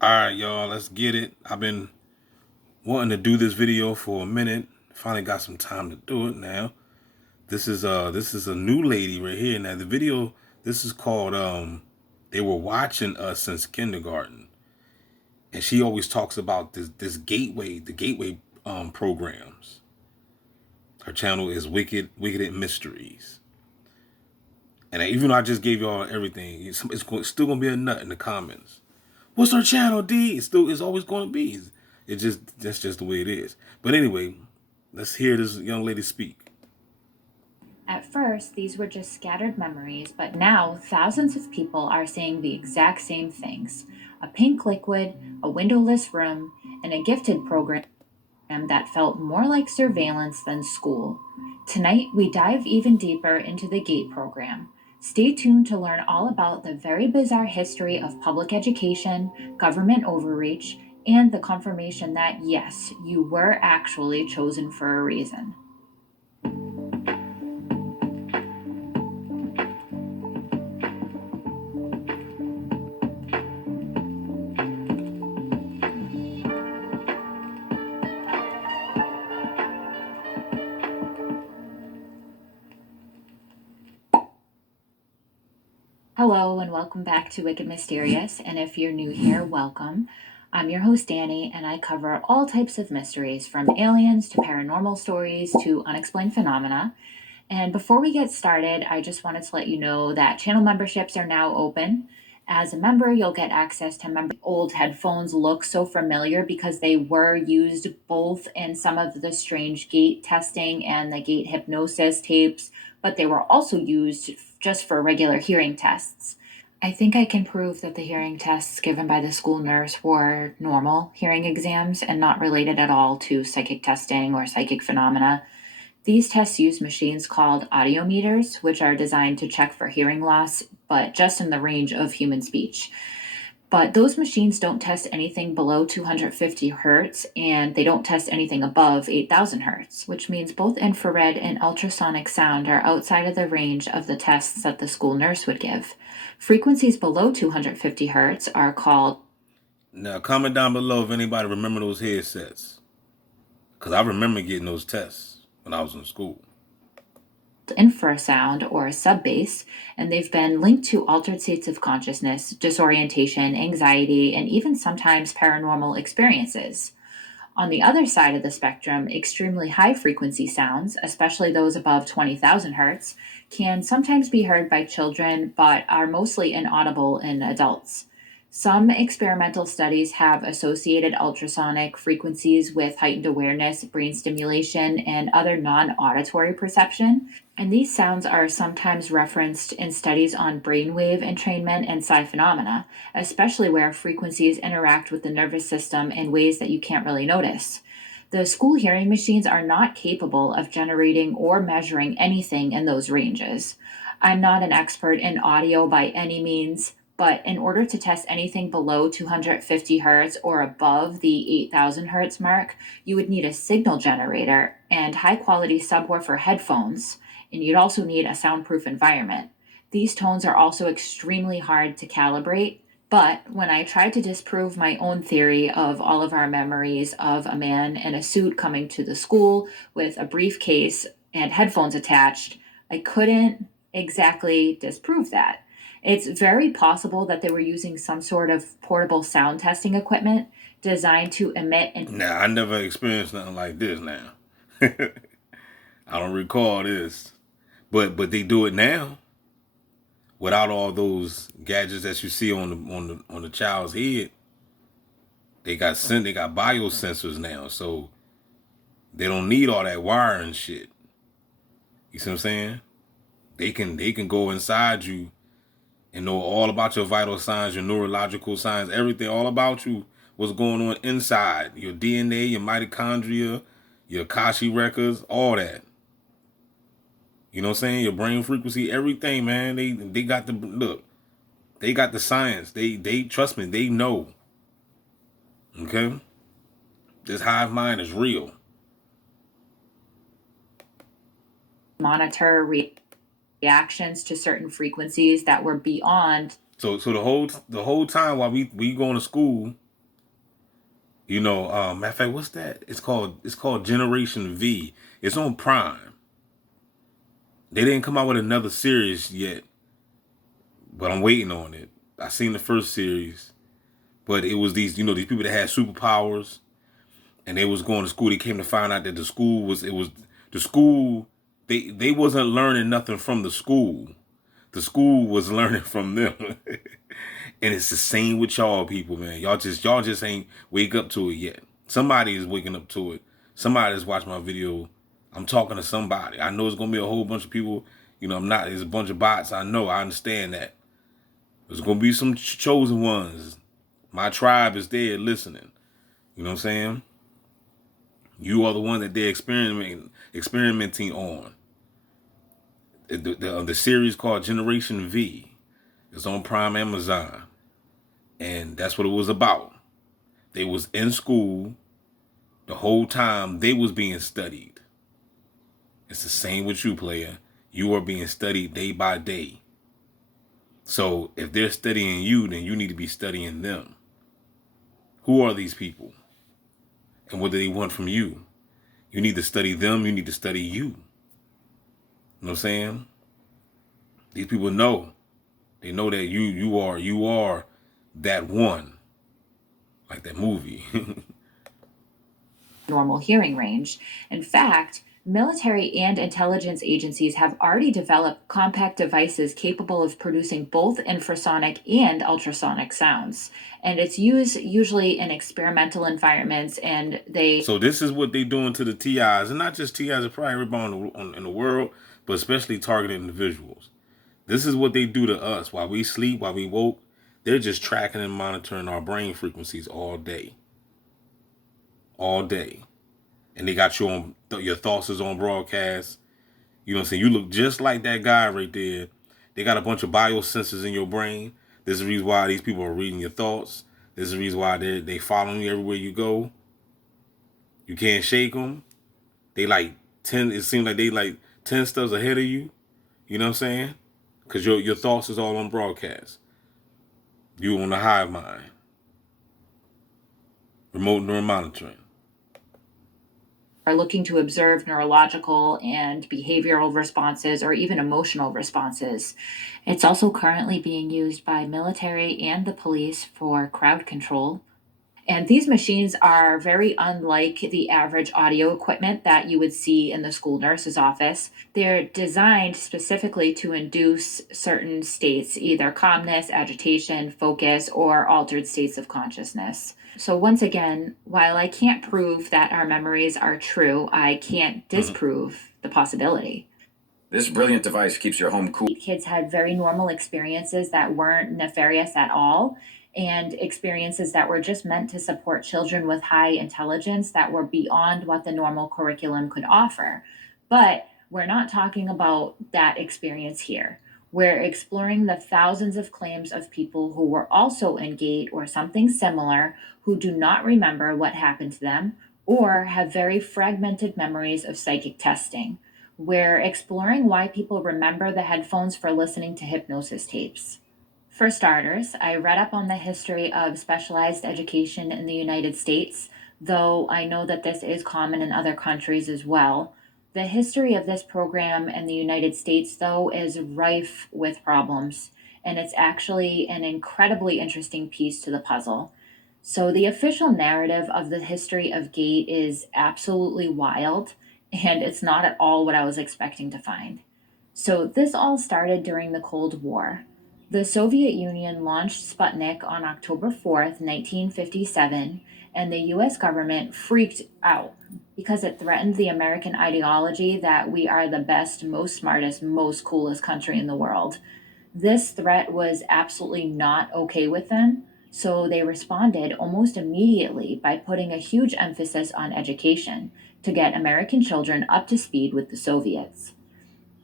All right, y'all, let's get it. I've been wanting to do this video for a minute. Finally got some time to do it now. This is a new lady right here. Now the video, this is called they were watching us since kindergarten. And she always talks about this gateway programs. Her channel is Wicked Mysteries. And even though I just gave y'all everything, it's still gonna be a nut in the comments. What's her channel, D? It's always going to be. That's just the way it is. But anyway, let's hear this young lady speak. At first, these were just scattered memories, but now thousands of people are saying the exact same things: a pink liquid, a windowless room, and a gifted program that felt more like surveillance than school. Tonight, we dive even deeper into the GATE program. Stay tuned to learn all about the very bizarre history of public education, government overreach, and the confirmation that yes, you were actually chosen for a reason. Hello, and welcome back to Wicked Mysterious. And if you're new here, welcome. I'm your host, Danny, and I cover all types of mysteries from aliens to paranormal stories to unexplained phenomena. And before we get started, I just wanted to let you know that channel memberships are now open. As a member, you'll get access to old headphones look so familiar because they were used both in some of the strange gate testing and the gate hypnosis tapes, but they were also used just for regular hearing tests. I think I can prove that the hearing tests given by the school nurse were normal hearing exams and not related at all to psychic testing or psychic phenomena. These tests use machines called audiometers, which are designed to check for hearing loss, but just in the range of human speech. But those machines don't test anything below 250 hertz, and they don't test anything above 8,000 hertz, which means both infrared and ultrasonic sound are outside of the range of the tests that the school nurse would give. Frequencies below 250 hertz are called Now, comment down below if anybody remember those headsets, because I remember getting those tests when I was in school. infrasound or sub-bass, and they've been linked to altered states of consciousness, disorientation, anxiety, and even sometimes paranormal experiences. On the other side of the spectrum, extremely high frequency sounds, especially those above 20,000 hertz, can sometimes be heard by children but are mostly inaudible in adults. Some experimental studies have associated ultrasonic frequencies with heightened awareness, brain stimulation, and other non auditory perception. And these sounds are sometimes referenced in studies on brainwave entrainment and psi phenomena, especially where frequencies interact with the nervous system in ways that you can't really notice. The school hearing machines are not capable of generating or measuring anything in those ranges. I'm not an expert in audio by any means, but in order to test anything below 250 hertz or above the 8,000 hertz mark, you would need a signal generator and high quality subwoofer headphones, and you'd also need a soundproof environment. These tones are also extremely hard to calibrate, but when I tried to disprove my own theory of all of our memories of a man in a suit coming to the school with a briefcase and headphones attached, I couldn't exactly disprove that. It's very possible that they were using some sort of portable sound testing equipment designed to emit and Now, I never experienced nothing like this. Now, I don't recall this, but they do it now without all those gadgets that you see on the child's head. They got biosensors now, so they don't need all that wire and shit. You see what I'm saying? They can go inside you and know all about your vital signs, your neurological signs, everything, all about you, what's going on inside, your DNA, your mitochondria, your Akashi records, all that. You know what I'm saying? Your brain frequency, everything, man. They got the look. They got the science. They trust me. They know. Okay, this hive mind is real. monitor reactions to certain frequencies that were beyond. So the whole time while we going to school, Matter of fact, what's that? It's called Generation V. It's on Prime. They didn't come out with another series yet, but I'm waiting on it. I seen the first series, but it was these people that had superpowers, and they was going to school. They came to find out that the school. They wasn't learning nothing from the school. The school was learning from them. And it's the same with y'all people, man. Y'all just ain't wake up to it yet. Somebody is waking up to it. Somebody is watching my video. I'm talking to somebody. I know it's gonna be a whole bunch of people. I'm not. There's a bunch of bots. I know. I understand that. There's gonna be some chosen ones. My tribe is there listening. You know what I'm saying? You are the one that they're experimenting on. The series called Generation V. It's on Prime Amazon. And that's what it was about. They was in school the whole time they was being studied. It's the same with you, player. You are being studied day by day. So if they're studying you, then you need to be studying them. Who are these people? And what do they want from you? You need to study them. You need to study you. You know what I'm saying? These people know. They know that you are that one. Like that movie. Normal hearing range. In fact, military and intelligence agencies have already developed compact devices capable of producing both infrasonic and ultrasonic sounds. And it's used usually in experimental environments, and they So this is what they doing to the TIs, and not just TIs, it's probably everybody in the world, but especially targeted individuals. This is what they do to us while we sleep, while we woke. They're just tracking and monitoring our brain frequencies all day. All day. And they got you on, your thoughts is on broadcast. You know what I'm saying? You look just like that guy right there. They got a bunch of biosensors in your brain. This is the reason why these people are reading your thoughts. This is the reason why they following you everywhere you go. You can't shake them. They like 10, it seems like they like 10 steps ahead of you. You know what I'm saying? Because your thoughts is all on broadcast. You on the hive mind. Remote neural monitoring. are looking to observe neurological and behavioral responses or even emotional responses. It's also currently being used by military and the police for crowd control. And these machines are very unlike the average audio equipment that you would see in the school nurse's office. They're designed specifically to induce certain states, either calmness, agitation, focus, or altered states of consciousness. So, once again, while I can't prove that our memories are true, I can't disprove the possibility. This brilliant device keeps your home cool. Kids had very normal experiences that weren't nefarious at all, and experiences that were just meant to support children with high intelligence that were beyond what the normal curriculum could offer. But we're not talking about that experience here. We're exploring the thousands of claims of people who were also in GATE or something similar who do not remember what happened to them or have very fragmented memories of psychic testing. We're exploring why people remember the headphones for listening to hypnosis tapes. For starters, I read up on the history of specialized education in the United States, though I know that this is common in other countries as well. The history of this program in the United States, though, is rife with problems, and it's actually an incredibly interesting piece to the puzzle. So, the official narrative of the history of GATE is absolutely wild, and it's not at all what I was expecting to find. So, this all started during the Cold War. The Soviet Union launched Sputnik on October 4th, 1957, and the US government freaked out because it threatened the American ideology that we are the best, most smartest, most coolest country in the world. This threat was absolutely not okay with them, so they responded almost immediately by putting a huge emphasis on education to get American children up to speed with the Soviets.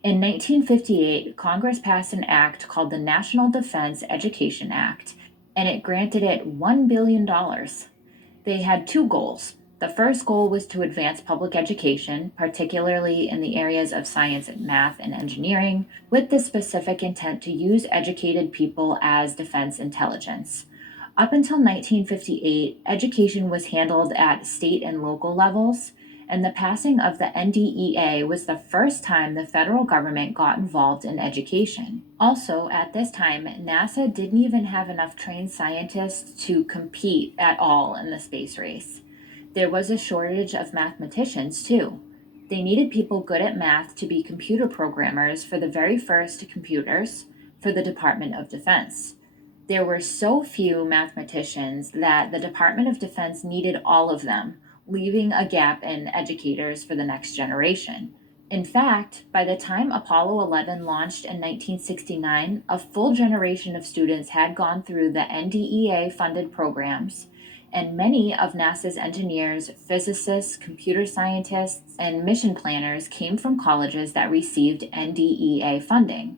In 1958, Congress passed an act called the National Defense Education Act, and it granted it $1 billion. dollars. They had two goals. The first goal was to advance public education, particularly in the areas of science and math and engineering, with the specific intent to use educated people as defense intelligence. Up until 1958, education was handled at state and local levels, and the passing of the NDEA was the first time the federal government got involved in education. Also, at this time, NASA didn't even have enough trained scientists to compete at all in the space race. There was a shortage of mathematicians, too. They needed people good at math to be computer programmers for the very first computers for the Department of Defense. There were so few mathematicians that the Department of Defense needed all of them, leaving a gap in educators for the next generation. In fact, by the time Apollo 11 launched in 1969, a full generation of students had gone through the NDEA funded programs, and many of NASA's engineers, physicists, computer scientists, and mission planners came from colleges that received NDEA funding.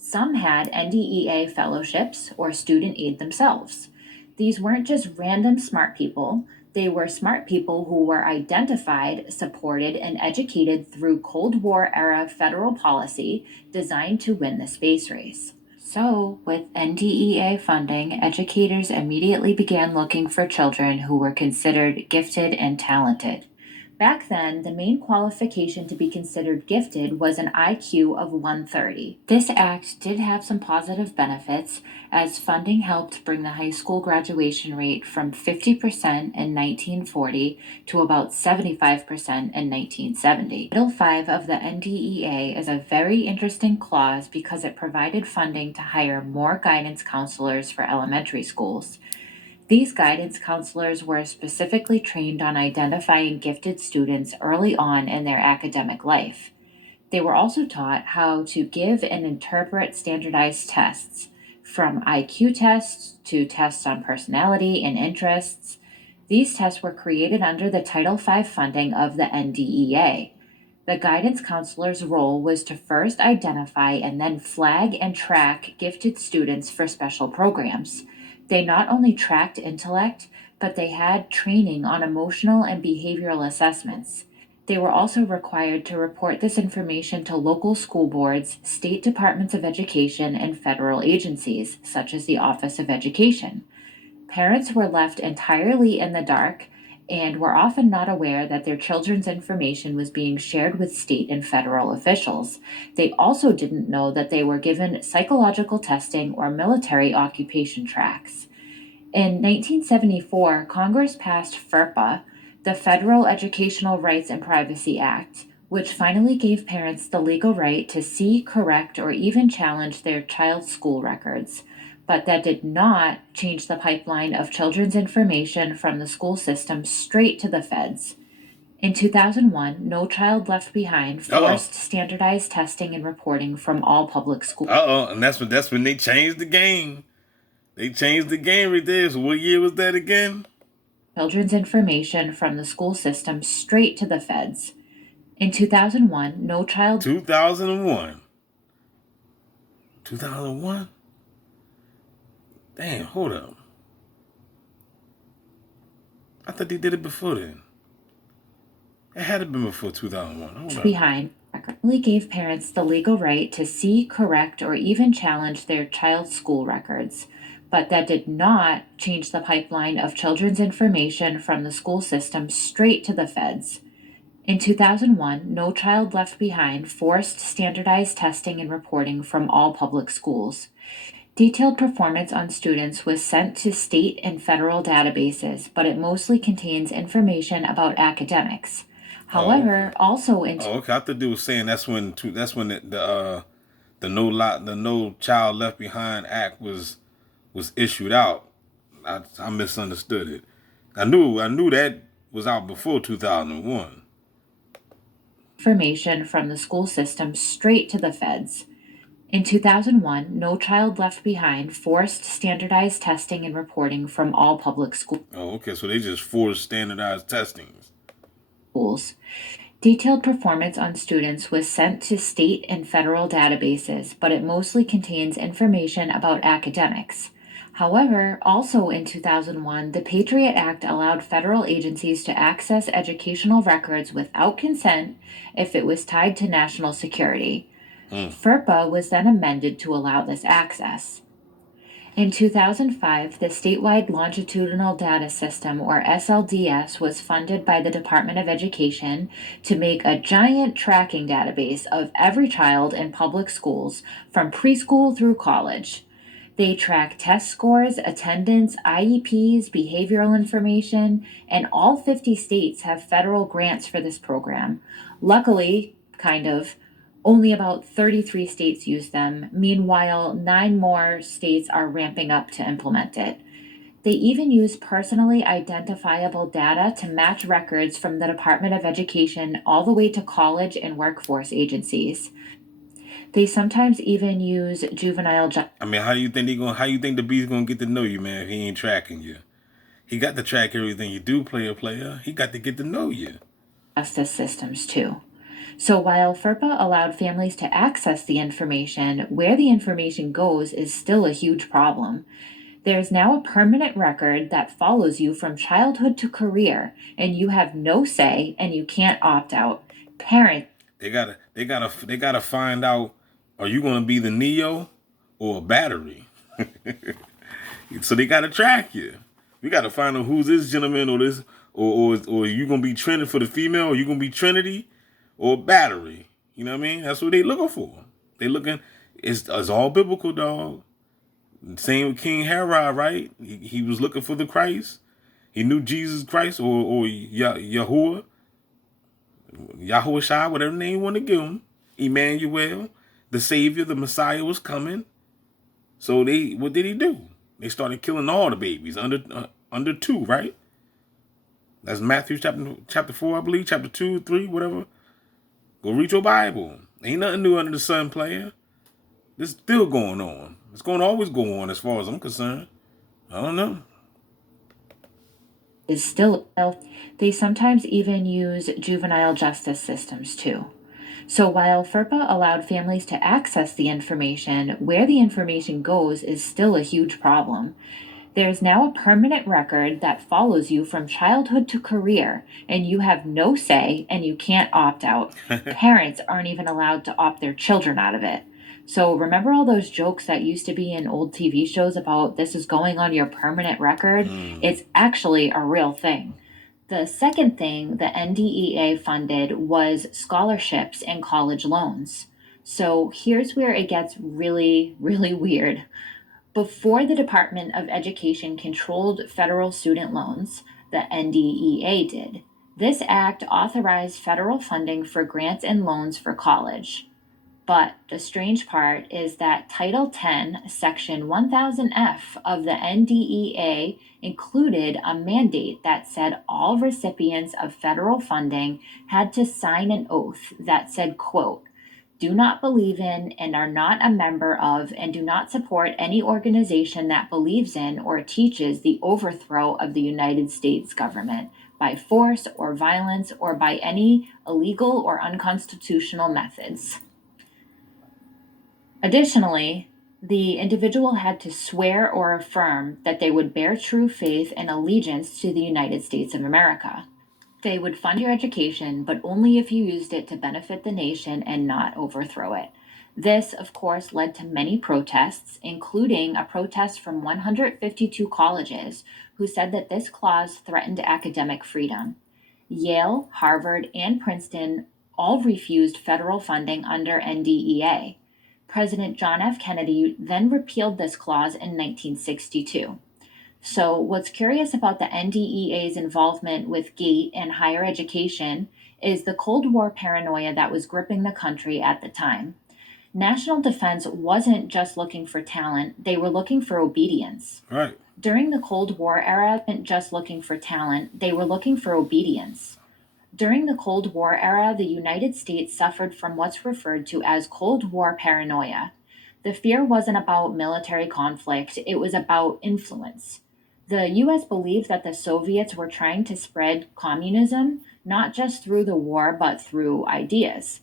Some had NDEA fellowships or student aid themselves. These weren't just random smart people, they were smart people who were identified, supported, and educated through Cold War era federal policy designed to win the space race. So, with NDEA funding, educators immediately began looking for children who were considered gifted and talented. Back then, the main qualification to be considered gifted was an IQ of 130. This act did have some positive benefits, as funding helped bring the high school graduation rate from 50% in 1940 to about 75% in 1970. Title 5 of the NDEA is a very interesting clause because it provided funding to hire more guidance counselors for elementary schools. These guidance counselors were specifically trained on identifying gifted students early on in their academic life. They were also taught how to give and interpret standardized tests, from IQ tests to tests on personality and interests. These tests were created under the Title V funding of the NDEA. The guidance counselor's role was to first identify and then flag and track gifted students for special programs. They not only tracked intellect, but they had training on emotional and behavioral assessments. They were also required to report this information to local school boards, state departments of education, and federal agencies, such as the Office of Education. Parents were left entirely in the dark and were often not aware that their children's information was being shared with state and federal officials. They also didn't know that they were given psychological testing or military occupation tracks. In 1974, Congress passed FERPA, the Federal Educational Rights and Privacy Act, which finally gave parents the legal right to see, correct, or even challenge their child's school records. But that did not change the pipeline of children's information from the school system straight to the feds. In 2001, No Child Left Behind forced standardized testing and reporting from all public schools. And that's when they changed the game. They changed the game right there. So what year was that again? Children's information from the school system straight to the feds. In 2001, No Child 2001. 2001? Damn, hold up. I thought they did it before then. It had to been before 2001. Hold Behind only gave parents the legal right to see, correct, or even challenge their child's school records. But that did not change the pipeline of children's information from the school system straight to the feds. In 2001, No Child Left Behind forced standardized testing and reporting from all public schools. Detailed performance on students was sent to state and federal databases, but it mostly contains information about academics. However, also in okay. I thought they were saying that's when the No Child Left Behind Act was issued out. I misunderstood it. I knew that was out before 2001. Information from the school system straight to the feds. In 2001, No Child Left Behind forced standardized testing and reporting from all public schools. Oh, okay. So they just forced standardized testings. Detailed performance on students was sent to state and federal databases, but it mostly contains information about academics. However, also in 2001, the Patriot Act allowed federal agencies to access educational records without consent if it was tied to national security. FERPA was then amended to allow this access. In 2005, the Statewide Longitudinal Data System, or SLDS, was funded by the Department of Education to make a giant tracking database of every child in public schools from preschool through college. They track test scores, attendance, IEPs, behavioral information, and all 50 states have federal grants for this program. Luckily, only about 33 states use them. Meanwhile, 9 more states are ramping up to implement it. They even use personally identifiable data to match records from the Department of Education all the way to college and workforce agencies. They sometimes even use juvenile I mean, how you think how you think the bee's gonna get to know you, man, if he ain't tracking you? He got to track everything you do, player. He got to get to know you. justice systems too. So while FERPA allowed families to access the information, where the information goes is still a huge problem. There's now a permanent record that follows you from childhood to career, and you have no say and you can't opt out. Parents They gotta find out, are you gonna be the Neo or a battery? So they gotta track you. We gotta find out who's this gentleman or this or you gonna be trending for the female, or you gonna be Trinity or battery. You know what I mean? That's what they looking for. They looking. It's all biblical, dog. Same with King Herod, right? He was looking for the Christ. He knew Jesus Christ or Yahuwah, Yahweh Shai, whatever name you want to give him. Emmanuel, the Savior, the Messiah was coming. So what did he do? They started killing all the babies under 2, right? That's Matthew chapter 4, I believe, chapter 2, 3, whatever. Go read your Bible. Ain't nothing new under the sun, player. This is still going on. It's going to always go on as far as I'm concerned. I don't know. is still they sometimes even use juvenile justice systems too. So while FERPA allowed families to access the information, where the information goes is still a huge problem. There's now a permanent record that follows you from childhood to career, and you have no say and you can't opt out. Parents aren't even allowed to opt their children out of it. So remember all those jokes that used to be in old TV shows about this is going on your permanent record? It's actually a real thing. The second thing the NDEA funded was scholarships and college loans. So here's where it gets really, really weird. Before the Department of Education controlled federal student loans, the NDEA did. This act authorized federal funding for grants and loans for college. But the strange part is that Title 10, Section 1000F of the NDEA included a mandate that said all recipients of federal funding had to sign an oath that said, quote, do not believe in and are not a member of and do not support any organization that believes in or teaches the overthrow of the United States government by force or violence or by any illegal or unconstitutional methods. Additionally, the individual had to swear or affirm that they would bear true faith and allegiance to the United States of America. They would fund your education, but only if you used it to benefit the nation and not overthrow it. This, of course, led to many protests, including a protest from 152 colleges who said that this clause threatened academic freedom. Yale, Harvard, and Princeton all refused federal funding under NDEA. President John F. Kennedy then repealed this clause in 1962. So, what's curious about the NDEA's involvement with GATE and higher education is the Cold War paranoia that was gripping the country at the time. National defense wasn't just looking for talent, they were looking for obedience. Right. During the Cold War era, they weren't just looking for talent, they were looking for obedience. During the Cold War era, the United States suffered from what's referred to as Cold War paranoia. The fear wasn't about military conflict, it was about influence. The US believed that the Soviets were trying to spread communism, not just through the war, but through ideas.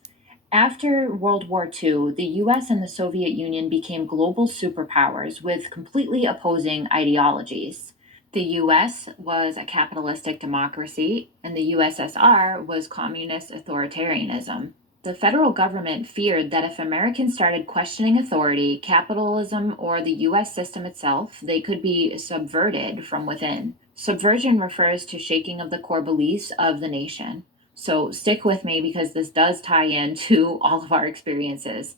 After World War II, the US and the Soviet Union became global superpowers with completely opposing ideologies. The US was a capitalistic democracy, and the USSR was communist authoritarianism. The federal government feared that if Americans started questioning authority, capitalism, or the US system itself, they could be subverted from within. Subversion refers to shaking of the core beliefs of the nation. So stick with me because this does tie into all of our experiences.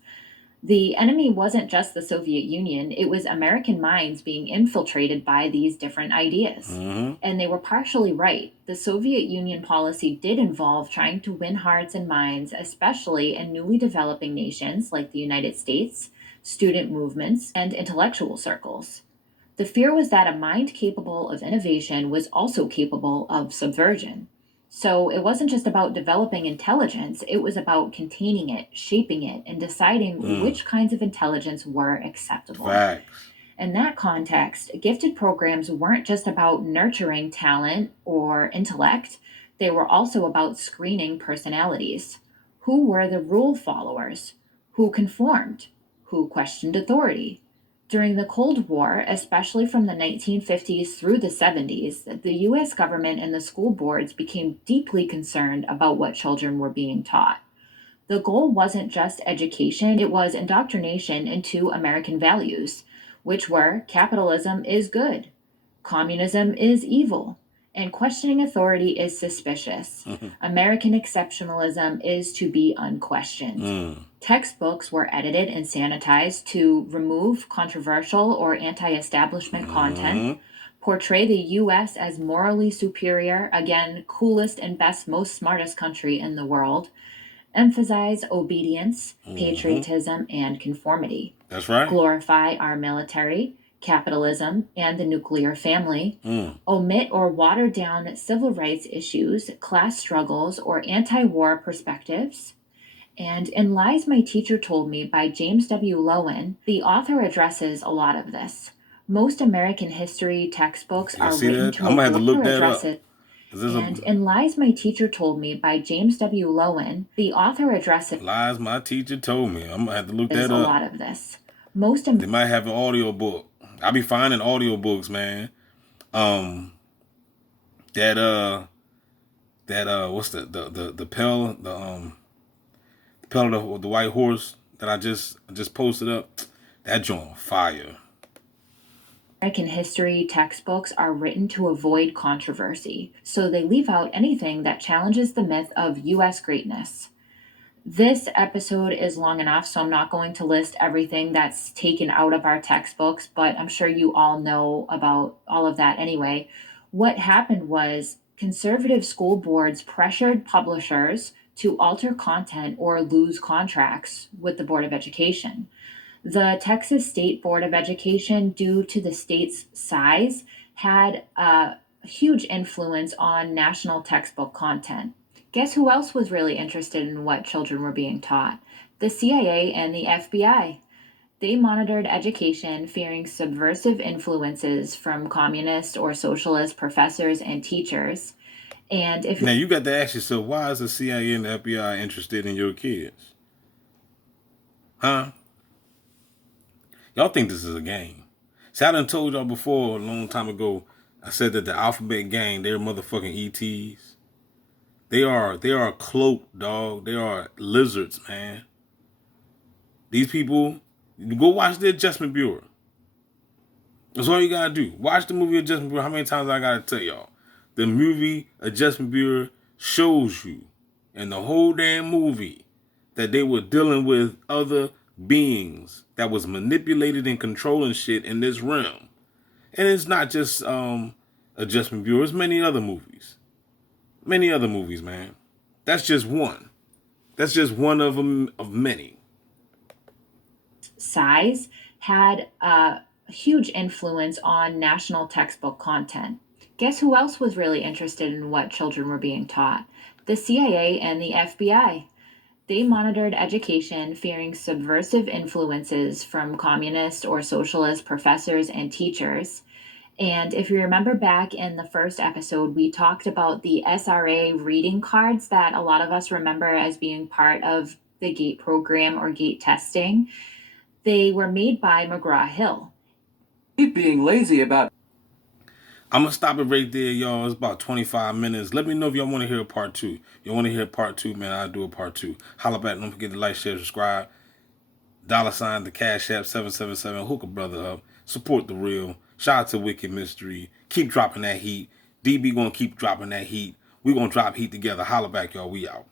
The enemy wasn't just the Soviet Union, it was American minds being infiltrated by these different ideas. Mm-hmm. And they were partially right. The Soviet Union policy did involve trying to win hearts and minds, especially in newly developing nations like the United States, student movements, and intellectual circles. The fear was that a mind capable of innovation was also capable of subversion. So it wasn't just about developing intelligence, it was about containing it, shaping it, and deciding which kinds of intelligence were acceptable. Facts. In that context, gifted programs weren't just about nurturing talent or intellect, they were also about screening personalities. Who were the rule followers? Who conformed? Who questioned authority? During the Cold War, especially from the 1950s through the 70s, the US government and the school boards became deeply concerned about what children were being taught. The goal wasn't just education, it was indoctrination into American values, which were capitalism is good, communism is evil, and questioning authority is suspicious. American exceptionalism is to be unquestioned. Textbooks were edited and sanitized to remove controversial or anti establishment content, portray the US as morally superior, again, coolest and best, most smartest country in the world, emphasize obedience, patriotism, and conformity, That's right. glorify our military, capitalism, and the nuclear family, omit or water down civil rights issues, class struggles, or anti war perspectives. And in Lies My Teacher Told Me by James W. Lowen, the author addresses a lot of this. Most American history textbooks You are see written that? to I'm gonna have to avoid look or that address up. it. Is this And in Lies My Teacher Told Me by James W. Lowen, the author addresses Lies my teacher told me. I'm gonna have to look that a up. lot of this. Most They might have an audio book. I be finding audio books, man. That what's the Pell the white horse that I just posted up. That joint fire. American history textbooks are written to avoid controversy, so they leave out anything that challenges the myth of US greatness. This episode is long enough, so I'm not going to list everything that's taken out of our textbooks, but I'm sure you all know about all of that anyway. What happened was conservative school boards pressured publishers to alter content or lose contracts with the Board of Education. The Texas State Board of Education, due to the state's size, had a huge influence on national textbook content. Guess who else was really interested in what children were being taught? The CIA and the FBI. They monitored education, fearing subversive influences from communist or socialist professors and teachers. And if Now you got to ask yourself, why is the CIA and the FBI interested in your kids? Huh? Y'all think this is a game. See, I done told y'all before a long time ago, I said that the alphabet gang, they're motherfucking ETs. They are cloaked, dog. They are lizards, man. These people, go watch the Adjustment Bureau. That's all you gotta do. Watch the movie Adjustment Bureau. How many times I gotta tell y'all? The movie Adjustment Bureau shows you in the whole damn movie that they were dealing with other beings that was manipulated and controlling shit in this realm. And it's not just Adjustment Bureau. It's many other movies. Many other movies, man. That's just one. That's just one of them of many. size had a huge influence on national textbook content. Guess who else was really interested in what children were being taught? The CIA and the FBI. They monitored education, fearing subversive influences from communist or socialist professors and teachers. And if you remember back in the first episode, we talked about the SRA reading cards that a lot of us remember as being part of the GATE program or GATE testing. They were made by McGraw Hill. Keep being lazy about. I'm gonna stop it right there, y'all. It's about 25 minutes. Let me know if y'all want to hear a part two. You want to hear part two, man? I'll do a part two. Holla back. Don't forget to like, share, subscribe. $ the Cash App 777. Hook a brother up. Support the real. Shout out to Wicked Mystery. Keep dropping that heat. DB gonna keep dropping that heat. We gonna drop heat together. Holla back, y'all. We out.